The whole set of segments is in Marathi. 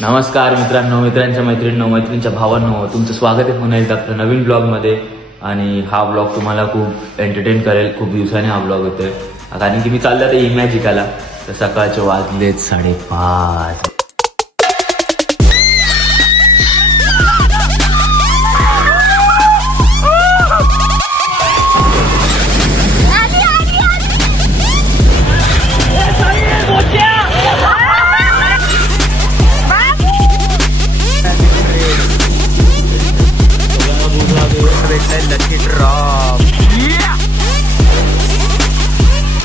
नमस्कार मित्रांनो, मित्रांच्या मैत्रिणींच्या भावांनो, तुमचं स्वागत आहे पुन्हा एकदा आपल्या नवीन ब्लॉगमध्ये. आणि हा ब्लॉग तुम्हाला खूप एंटरटेन करेल. खूप दिवसाने हा ब्लॉग होतोय कारण की मी चाललो आता इमॅजिकाला. तर सकाळचे वाजलेत 5:30.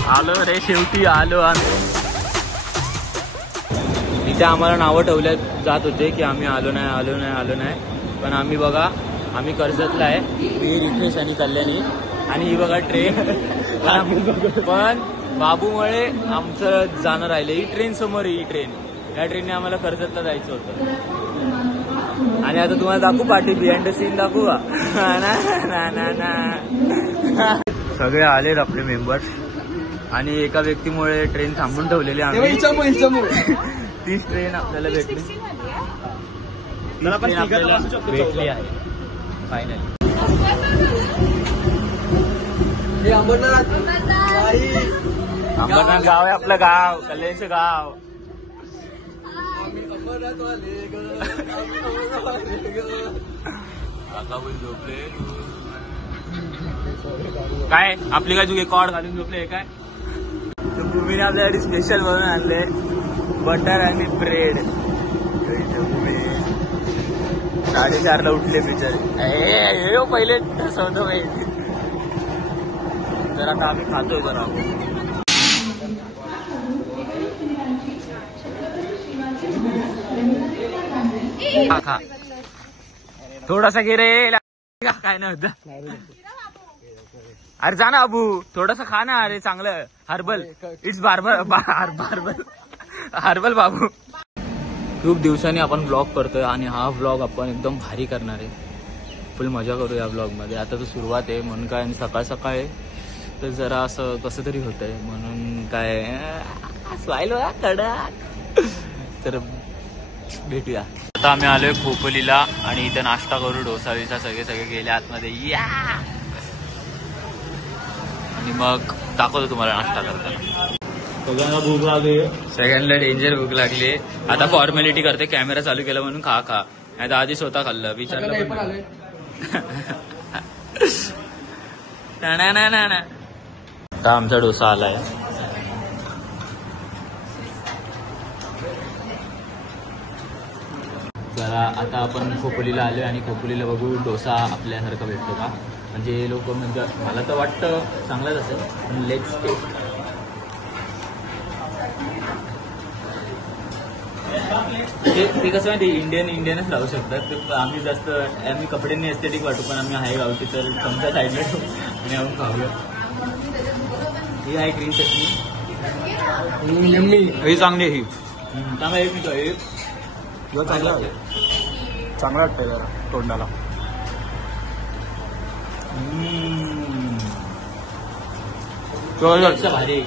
आलो रे, शेवटी आलो आम्ही. तिथे आम्हाला नावं ठेवल्या जात होते की आम्ही आलो नाही. पण आम्ही बघा, आम्ही कर्जतला आहे, मी रितेश आणि कल्याणी. आणि ही बघा ट्रेन. पण बाबूमुळे आमचं जाणं राहिलं. ही ट्रेन समोर, ही ट्रेन, या ट्रेनने आम्हाला कर्जतला जायचं होतं. आणि आता तुम्हाला दाखवू पाठी बिहाइंड द सीन दाखवू का? सगळे आलेत आपले मेंबर्स. आणि एका व्यक्तीमुळे ट्रेन थांबून ठेवलेली आम्ही. तीच ट्रेन आपल्याला भेटली आहे फायनली. अंबरनाथ गाव आहे आपलं गाव, कल्याणचं गाव. काय आपली काय चुके कॉड घालून झोपले काय? भूमीने आपल्यासाठी स्पेशल बनवून आणले बटर आणि ब्रेड. 4:30 उठले बिचारे. पहिले सौदा पाहिजे. तर आता आम्ही खातोय जरा. खा थोडासा घे रे. काय नाही होत. अरे जा ना अबू, थोडासा खा ना. अरे चांगलं हर्बल, इट्स हर्बल बाबू. खूप दिवसांनी आपण ब्लॉग करतोय आणि हा ब्लॉग आपण एकदम भारी करणार आहे. फुल मजा करू या ब्लॉग मध्ये. आता तर सुरुवात आहे म्हणून काय, सकाळ सकाळ तर जरा असं कसं तरी होतंय म्हणून काय स्वाईल कडक. तर भेटूया. आता आम्ही आलोय खोपोलीला आणि इथे नाश्ता करू. डोसा बिसा सगळे गेले आतमध्ये या. आणि मग दाखवतो तुम्हाला नाश्ता करताना. सगळ्यांना भूक लागली, सगळ्यांना डेंजर भूक लागली. आता फॉर्मॅलिटी करते, कॅमेरा चालू केला म्हणून खा नाही तर आधी स्वतः खाल्लं. विचारलं आता आमचा डोसा आलाय. जरा आता आपण खोपोलीला आलोय आणि खोपोलीला बघू डोसा आपल्यासारखा भेटतो का. म्हणजे लोक म्हणजे मला तर वाटतं चांगलाच असेल, पण लेट्स टेस्ट. ते कसं माहिती, इंडियनच राहू शकतात. आम्ही कपड्यांनी एस्थेटिक वाटू, पण आम्ही आहे गावची, तर तुमच्या साईडला ठेवू आणि आपण खाऊया. ही आहे ग्रीन चटणी, ही चांगली आहे. ही चांगला एक मिनिट आहे, चांगला वाटतंय जरा तोंडाला. भारी आहे.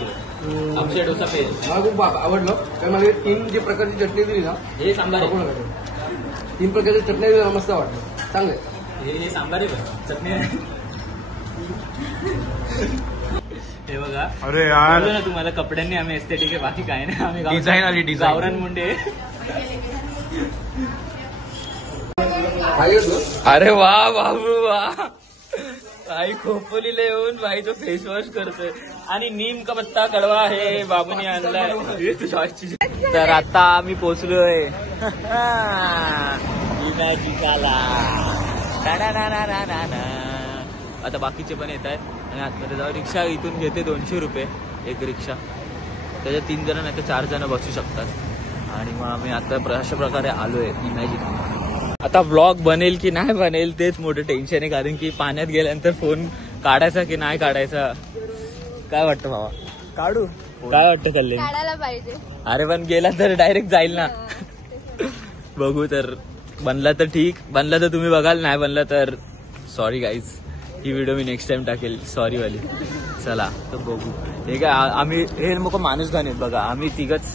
आमच्या डोसा मला खूप आवडलं, कारण मला 3 जे प्रकारची चटणी दिली ना, हे सांबार 3 प्रकारची चटणी दिली ना, मस्त वाटलं. चांगलं हे सांबार आहे का चटणी. हे बघा, अरे यार ना तुम्हाला कपड्यांनी आम्ही एस्थेटिक आहे, बाकी काय नाही. आम्ही डिझाईन आली, गावरान मुंडे. अरे वा बाबू वा. आई खोपोलीला येऊन भाईचं फेस वॉश करतोय आणि नीम का पत्ता कडवा आहे बाबूने आणलाय. तर आता आम्ही पोचलोय इमॅजिकाला. आता बाकीचे पण येत आहेत आणि आतमध्ये जाऊ. रिक्षा इथून घेते 200 रुपये एक रिक्षा. त्याच्यात 3 जण नाही तर 4 जण बसू शकतात. आणि मग आम्ही आता अशा प्रकारे आलोय इमॅजिक. आता व्लॉग बनेल की नाही बनेल तेच मोठं टेन्शन आहे, कारण की पाण्यात गेल्यानंतर फोन काढायचा की नाही काढायचा. काय वाटतं भावा? काढू. काय वाटतं कल्याण? काढायला पाहिजे. अरे पण गेला तर डायरेक्ट जाईल ना. बघू, तर बनला तर ठीक, बनला तर तुम्ही बघाल, नाही बनला तर सॉरी गाईज. ही व्हिडिओ मी नेक्स्ट टाइम टाकेल, सॉरी वाली. चला तर बघू. हे काय आम्ही हे मग माणूस घाण आहेत बघा. आम्ही तिघच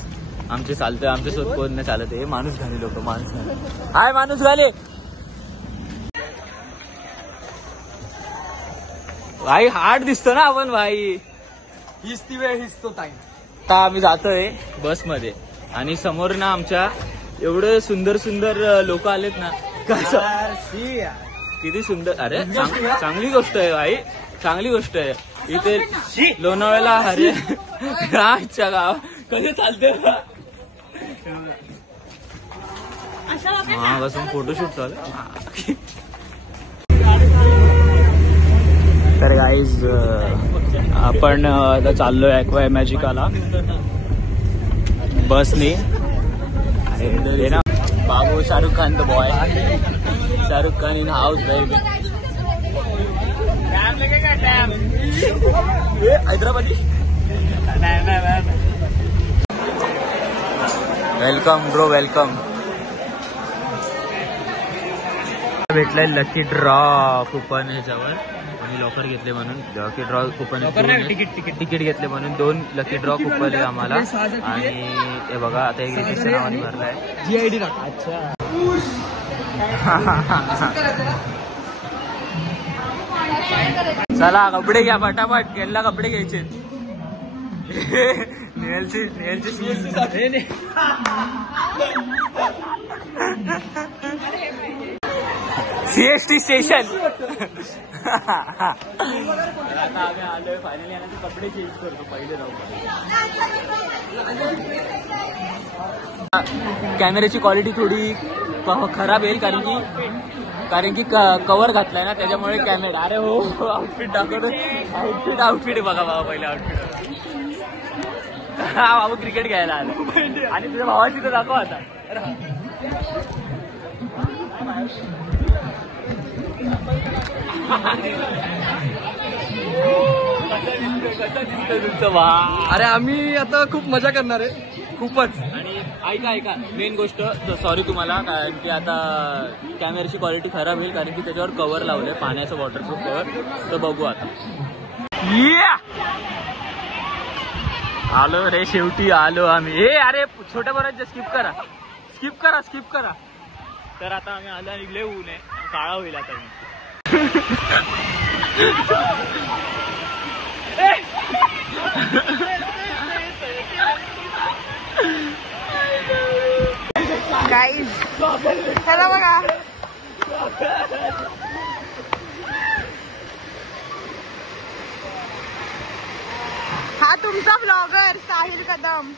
आमचे चालतंय, आमच्यासोबत कोण नाही चालत आहे. माणूस घाली लोक, माणूस घाली. हाय माणूस घाले भाई, हार्ड दिसतो ना आपण भाई. हीच ती वेळ, हीच तो टाइम. आता आम्ही जातोय बसमध्ये आणि समोर ना आमच्या एवढे सुंदर सुंदर लोक आलेत ना. कसं किती सुंदर. अरे चांगली गोष्ट आहे भाई, चांगली गोष्ट आहे. इथे लोणावळ्याला हरे राजच्या गाव कसं चालतंय हा बसून फोटोशूट चालू. तर गाईज आपण आता चाललोय ॲक्वा मॅजिकाला बसने. हे ना बाबू Shahrukh Khan the boy, Shahrukh Khan in house baby. Hyderabadi. Welcome bro, welcome. भेटलाय लकी ड्रॉ कुपन ह्याच्यावर. आणि लॉकर घेतले म्हणून लकी ड्रॉ कुपन, तिकीट घेतले म्हणून 2 लकी ड्रॉ कुपन आहे आम्हाला. आणि हे बघा आता एक रितेशच्या नावाने भरलाय. GID टाका. अच्छा चला कपडे घ्या फटाफट, केला कपडे घ्यायचे. नेलचे CST स्टेशन. आता आम्ही आलोय फायनली. कपडे चेंज करतो पहिले जाऊ. कॅमेऱ्याची क्वालिटी थोडी खराब येईल कारण की कव्हर घातलाय ना त्याच्यामुळे कॅमेरा. अरे हो आउटफिट दाखवतो. आउटफिट बघा बाबा, पहिले आउटफिट. हा बाबू क्रिकेट घ्यायला आला आणि तुझ्या भावाची तर दाखव आता. कसं दिसतंय तुमचं वा. अरे आम्ही आता खूप मजा करणार आहे, खूपच. आणि ऐका मेन गोष्ट, सॉरी तुम्हाला, कारण की आता कॅमेऱ्याची क्वालिटी खराब होईल कारण की त्याच्यावर कव्हर लावलंय पाण्याचं, वॉटरप्रूफ कव्हर. तर बघू आता. आलो रे, शेवटी आलो आम्ही. हे अरे छोट्या बरोबर स्किप करा. तर आता आम्ही आलो आणि लय ऊन आहे, काळा होईल आता मी. गाईज चला बघा. हा तुमचा ब्लॉगर साहिल कदम.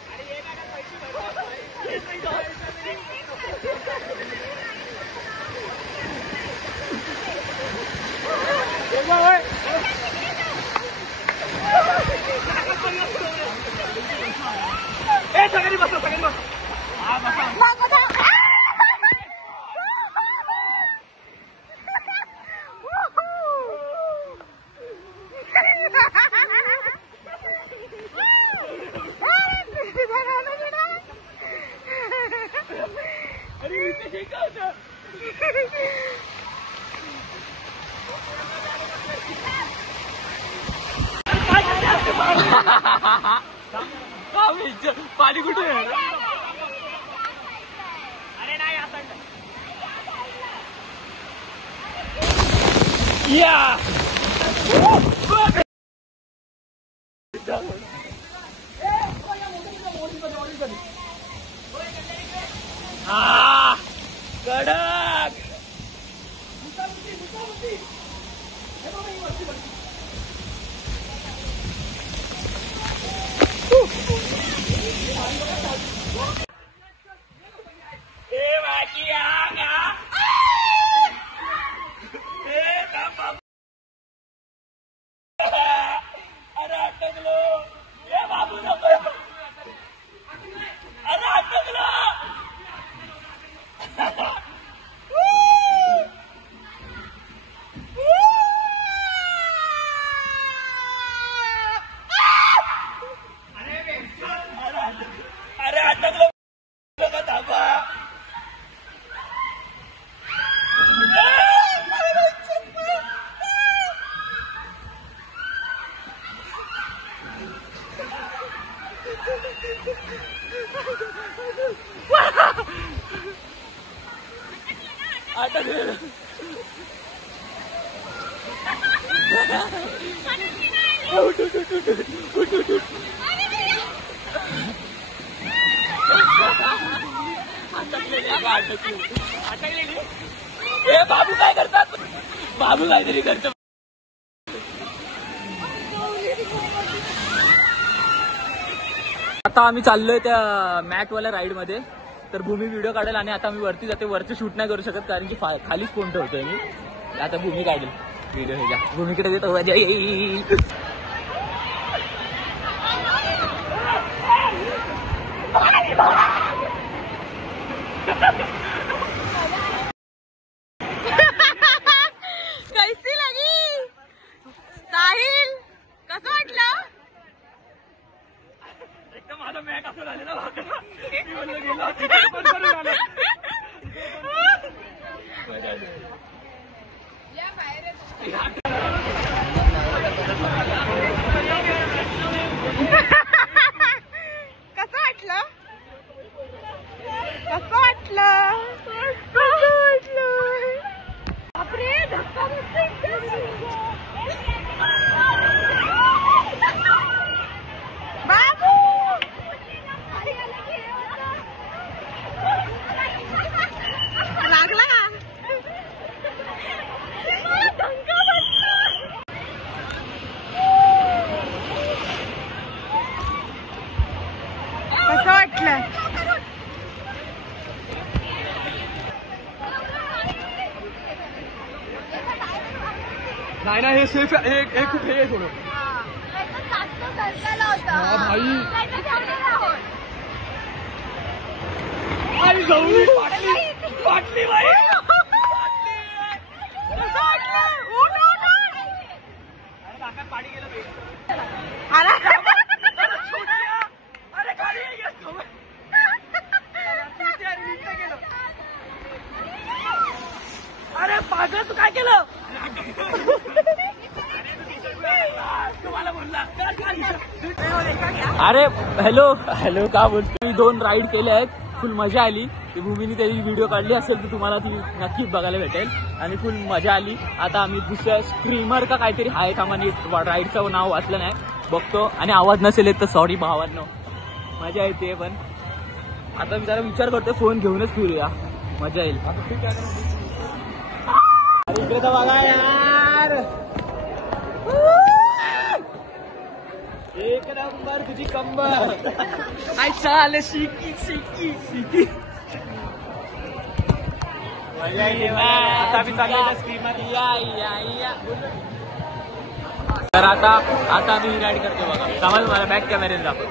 पाणी कुठे? अरे नाही आता या कडक. अटकलेलं. उठ, उठ, उठ, उठ, उठ, उठ, उठ. अटकलेली. ए बाबू काय करतात? बाबू काहीतरी करतो. आता आम्ही चाललोय त्या मॅटवाल्या राईड मध्ये. तर भूमी व्हिडिओ काढेल आणि आता मी वरती जाते. वरती शूट नाही करू शकत कारण की खालीच फोन ठेवतोय मी. आता भूमी काढेल व्हिडिओ. हे घ्या भूमीकडे देतो. कैसी लगी साहिल? कसं वाटलं? एकदम माझा मॅक असं झालेला. कसं वाटलं? कसं वाटलं? बापरे धक्का बसतोय. बाबू लागला का? धक्का बसला. कसं वाटलं? नाही ना, हे सेफ आहे. हे खूप हे आहे थोडं. हा भाई आणि जाऊ पाटली भाई. कसं वाटलं? उठ, उठ, उठ. पाणी गेलं. अरे अरे खाली अरे पागल तू काय केलं? तुम्हाला बोलला. अरे हॅलो हॅलो, का बोलतो मी. 2 राईड केले आहेत. फुल मजा आली. ती भूमीने त्याची व्हिडिओ काढली असेल तर तुम्हाला ती नक्कीच बघायला भेटेल. आणि फुल मजा आली. आता आम्ही दुसऱ्या स्क्रीमर का काहीतरी आहे का मला राईडचं नाव वाचलं नाही. बघतो आणि आवाज नसेल येत तर सॉरी भावांनो. मजा येते. पण आता मी जरा विचार करतो फोन घेऊनच फिरूया. मजा येईल. इकडे तर बघा यार. एक नंबर तुझी कंबर. काय चाल शिकी शिकी शिकी. मजा येते. आता मी चाललोय स्क्रीमर. या तर आता मी राईड करतो बघा. समज मला बॅक कॅमेऱ्याने दाखव.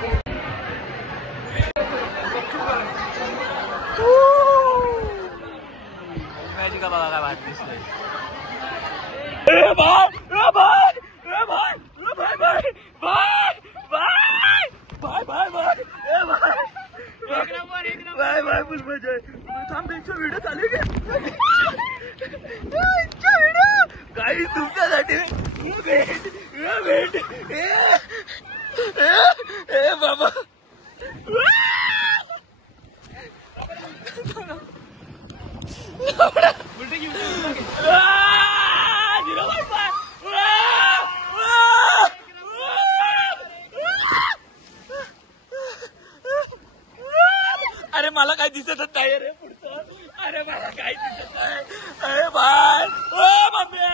मॅजिक बघा काय भात दिसतोय. व्हिडिओ चालू काही तुमच्यासाठी भेट. बाबा अरे मला काय दिसतच नाही रे पुढचं. अरे मला काय दिसत नाही. अरे बाय मम्मी.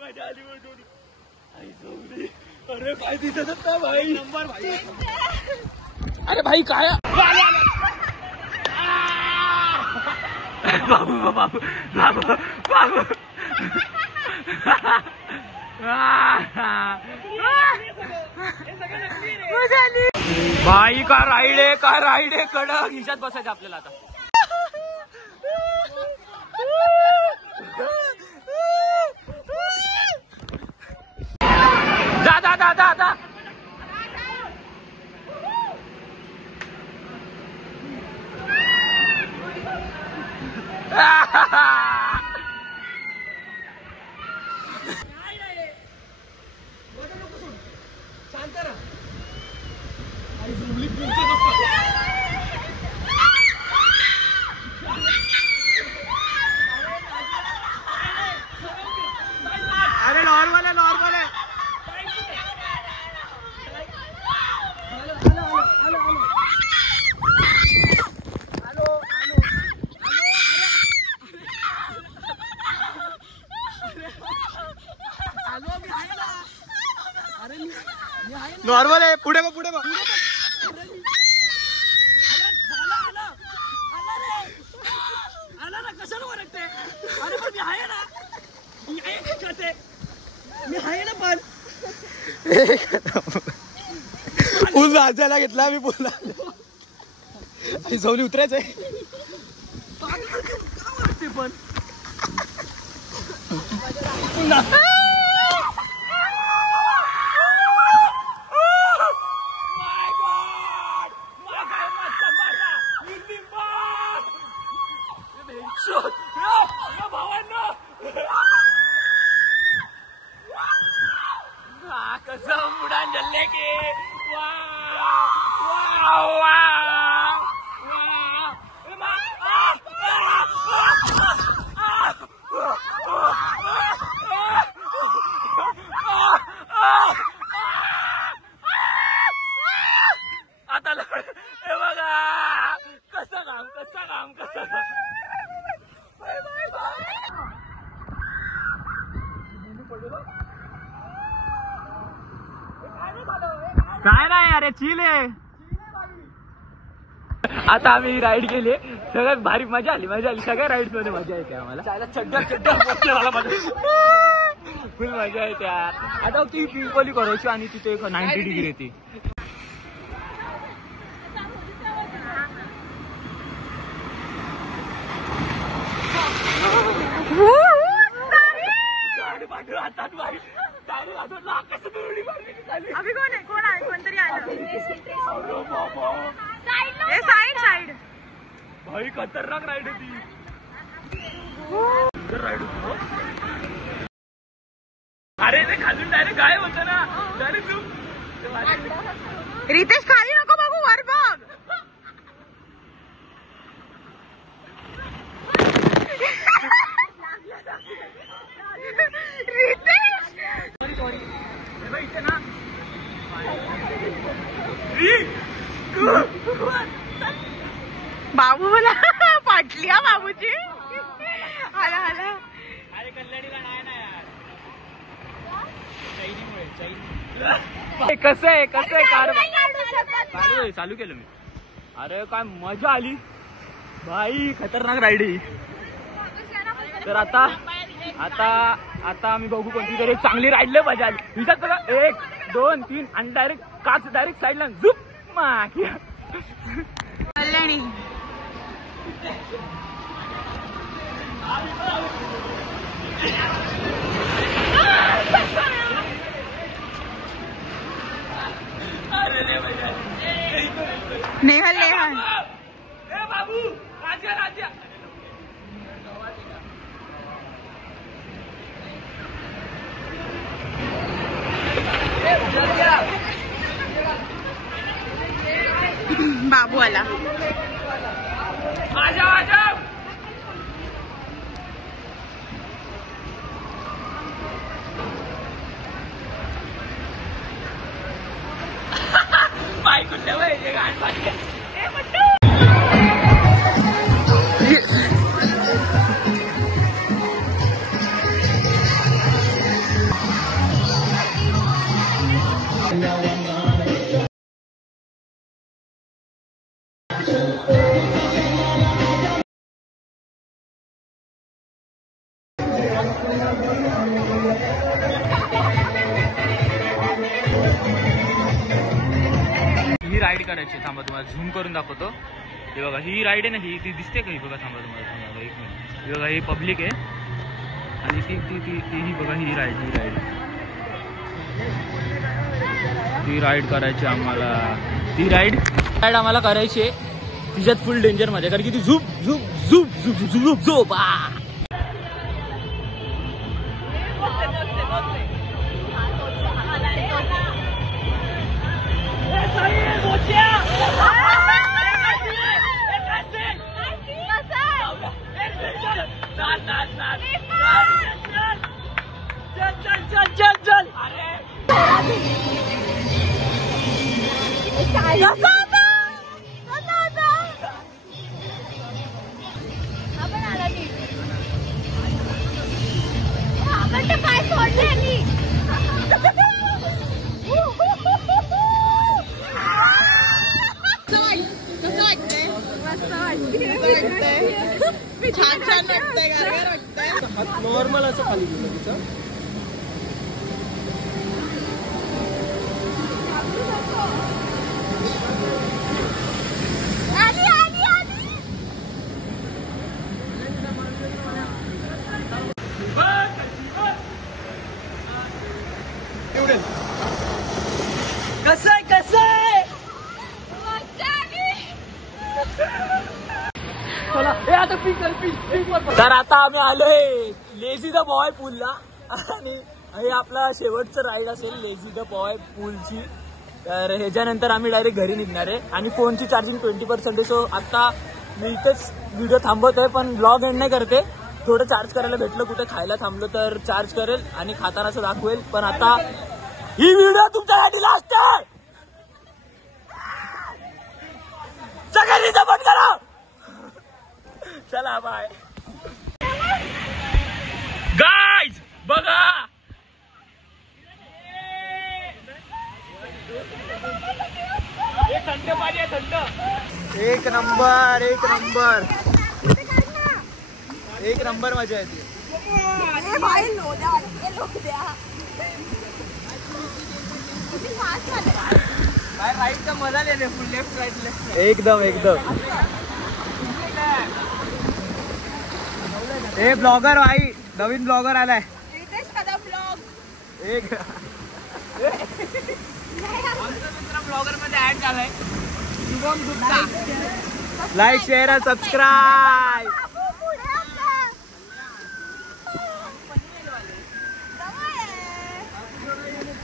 मजा आली म्हणून. अरे काय दिसतच ना भाई. नंबर भाई. अरे भाई काय बाबू बाबू बाबू बाबू. भाई का राईड आहे कडक. खिशात बसायचं आपल्याला आता. जा जा जा जा जा. नॉर्मल आहे. पुढे बघ पुढे बघ. कशाला ओरडते? अरे पण मी आहे ना, मी आहे ना पण. पूल वाजायला घेतला मी पूल जाऊन उतरायचंय. पण कसं उडान जल्ले की आता हे बघा कसं काम काय नाही अरे चिल आहे. आता आम्ही राईड केली, सगळ्यात भारी मजा आली. सगळ्या राईड्स मध्ये मजा येते आम्हाला. फुल मजा येते यार. आता ती पिंपली करायची आणि तिथे 90 डिग्री येते. अभी कोण आहे कोणतरी आलं. साईड भाई खतरनाक राईड होती. राईड होती. अरे ते खालून डायरेक्ट गायब होतं ना. डायरेक्ट रितेश खाली नको बघू, वर बघ. इथे ना बाबूला फाटली हा बाबूची. आला अरे कल्याणीला नाही ना यार. कसं आहे कार चालू केलं मी. अरे काय मजा आली भाई, खतरनाक राईड आहे. तर आता आम्ही बघू कोणती तरी चांगली राईड. लय मजा आली. विचार बघा 1 2 3 आणि डायरेक्ट साईडला झुप कल्याणी. नेहल बाबू राजा बाबू आला. पाय कुठल्या वय गाठ पाडल्या. ही राईड करायची. थांबा तुम्हाला झूम करून दाखवतो. हे बघा ही राईड आहे ना, ही ती दिसते का? ही बघा थांबा तुम्हाला 1 मिनिट. ही बघा ही पब्लिक आहे आणि ही बघा ही राईड करायची आम्हाला. ती राईड आम्हाला करायची आहे. तिच्यात फुल डेंजर मध्ये, कारण की ती झूप झूप झूप झूप झूप झोप. काय सोडले मी. कसं आहे चला हे आता पीक तर आता आम्ही आलोय लेझी द बॉय पूलला आणि हे आपला शेवटचं राईड असेल लेझी द बॉय पूलची. तर ह्याच्यानंतर आम्ही डायरेक्ट घरी निघणार आहे आणि फोनची चार्जिंग 20% आहे. सो आता मी इथेच व्हिडिओ थांबवतोय पण ब्लॉग एंड नाही करते. थोडं चार्ज करायला भेटलं, कुठे खायला थांबलो तर चार्ज करेल आणि खाताना असं दाखवेल. पण आता ही व्हिडिओ तुमच्यासाठी लास्ट आहे. सगळ्यांनी सपोर्ट करा. चला बाय गाइस. बघा थंड पाणी आहे, थंड. एक नंबर मजा येते. राईटचा मजा लेने फुल लेफ्ट राईट एकदम हे ब्लॉगर भाई नवीन ब्लॉगर आलाय. एक दुसरा ब्लॉगर मध्ये ऍड झालाय शुभम गुप्ता. लाईक शेअर आणि सबस्क्राईब.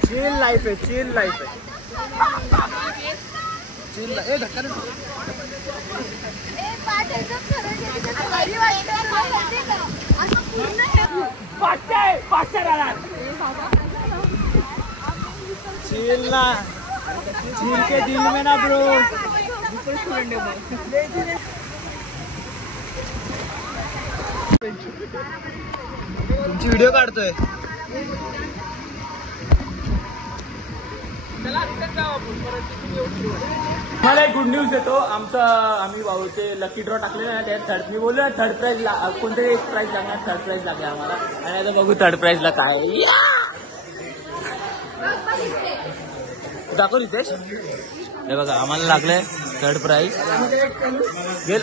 चिल लाईफ आहे. ए धक्का चिल ना. चिल के दिल में ना ब्रो. तुमची व्हिडिओ काढतोय. मला एक गुड न्यूज देतो. आम्ही ते लकी ड्रॉ टाकले ना त्यात मी बोललो ना थर्ड प्राइज कोणतरी एक प्राइज लागणार. थर्ड प्राइज लागले आम्हाला आणि आता बघू थर्ड प्राइजला काय दाखव रितेश. हे बघा आम्हाला लागलंय थर्ड प्राइज.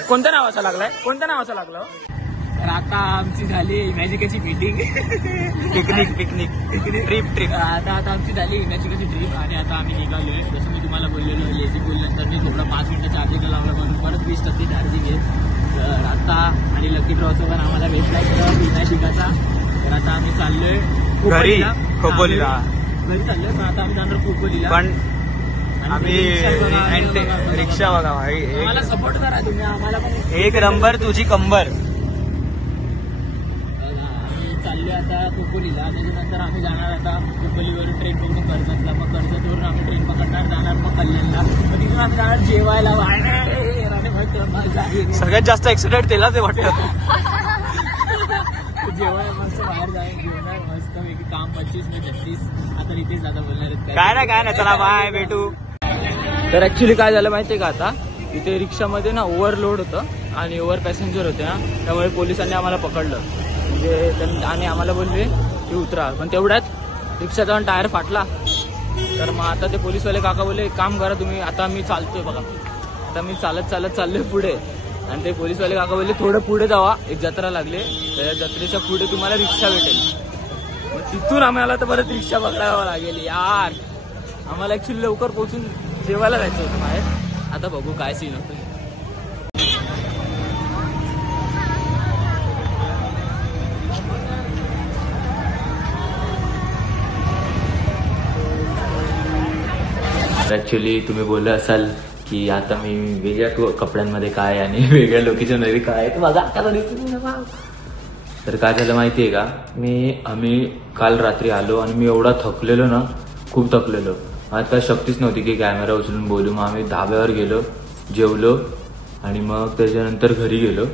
कोणत्या नावाचा लागलाय? तर आता आमची झाली इमॅजिकाची मीटिंग. Picnic trip. आता आमची झाली इमॅजिकाची ट्रिप आणि आता आम्ही निघालोय. जसं मी तुम्हाला बोललेलो लेझी पूल नंतर मी थोडं 5 मिनिटं चार्जिंग लावलं म्हणून परत 20% चार्जिंग आहे. तर आता आणि लकी ड्रॉचा पण आम्हाला भेटलाय इमॅजिकाचा. तर आता आम्ही चाललोय घरी खोपोलीला. चाललोय पण आता आम्ही जाणार खोपोलीला. पण आम्ही रिक्षा बघा भाई. आम्हाला सपोर्ट करा तुम्ही. आम्हाला पण एक नंबर तुझी कंबर. चाललोय आता खोपोलीला. त्याच्यानंतर आम्ही जाणार आता खोपोलीवरून ट्रेन पकडून कर्जतला. मग कर्जतवरून आम्ही ट्रेन पकडणार जाणार मग कल्याणला. मग तिथून आम्ही जाणार जेवायला. सगळ्यात जास्त एक्साइटेड त्यालाच वाटतं. जेवायला मस्त बाहेर जेवणार मस्त पैकी. काम 25 ते 36 आता इथेच दादा बोलणार आहेत. काय नाही चला बाय भेटू. तर ऍक्च्युली काय झालं माहितीये का, आता इथे रिक्षामध्ये ना ओव्हरलोड होतं आणि ओव्हर पॅसेंजर होते ना, त्यामुळे पोलिसांनी आम्हाला पकडलं. म्हणजे आणि आम्हाला बोलले की उतरा. पण तेवढ्यात रिक्षाचा टायर फाटला. तर मग आता ते पोलीसवाले काका बोलले एक काम करा तुम्ही. आता मी चालतोय बघा. आता मी चालत चाललोय पुढे आणि ते पोलीसवाले काका बोलले थोडं पुढे जावा. एक जत्रा लागले त्या जत्रेच्या पुढे तुम्हाला रिक्षा भेटेल. मग तिथून आम्हाला तर परत रिक्षा पकडावं लागेल यार. आम्हाला ऍक्च्युली लवकर पोहोचून जेवायला जायचं होतं बाहेर. आता बघू काय सीन होतं. ऍक्च्युली तुम्ही बोललं असाल की आता मी वेगळ्या कपड्यांमध्ये काय आणि वेगळ्या लोकेशनमध्ये काय तर माझा आता तर काय झालं माहितीये का, आम्ही काल रात्री आलो आणि मी एवढा थकलेलो ना, खूप थकलेलो. माझ्यात काय शक्तीच नव्हती की कॅमेरा उचलून बोलू. मग आम्ही धाब्यावर गेलो, जेवलो आणि मग त्याच्यानंतर घरी गेलो.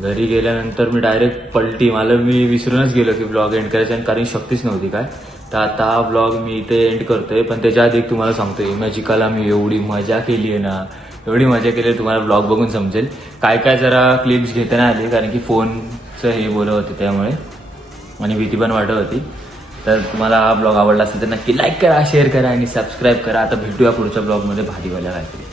घरी गेल्यानंतर मी डायरेक्ट पलटी. मी विसरूनच गेलो की ब्लॉग एंड करायचा आणि कारण शक्तीच नव्हती काय. तर आता हा ब्लॉग मी इथे एंड करतोय. पण त्याच्या आधी तुम्हाला सांगतोय इमॅजिकाला मी एवढी मजा केली आहे ना, एवढी मजा केली आहे. तुम्हाला ब्लॉग बघून समजेल. काय काय जरा क्लिप्स घेता नाही आले कारण की फोनचं हे बोलत होते त्यामुळे आणि भीती पण वाटत होती. तर तुम्हाला हा ब्लॉग आवडला असेल तर नक्की लाईक करा, शेअर करा आणि सबस्क्राईब करा. आता भेटूया पुढच्या ब्लॉगमध्ये भारीवाल्या काहीतरी.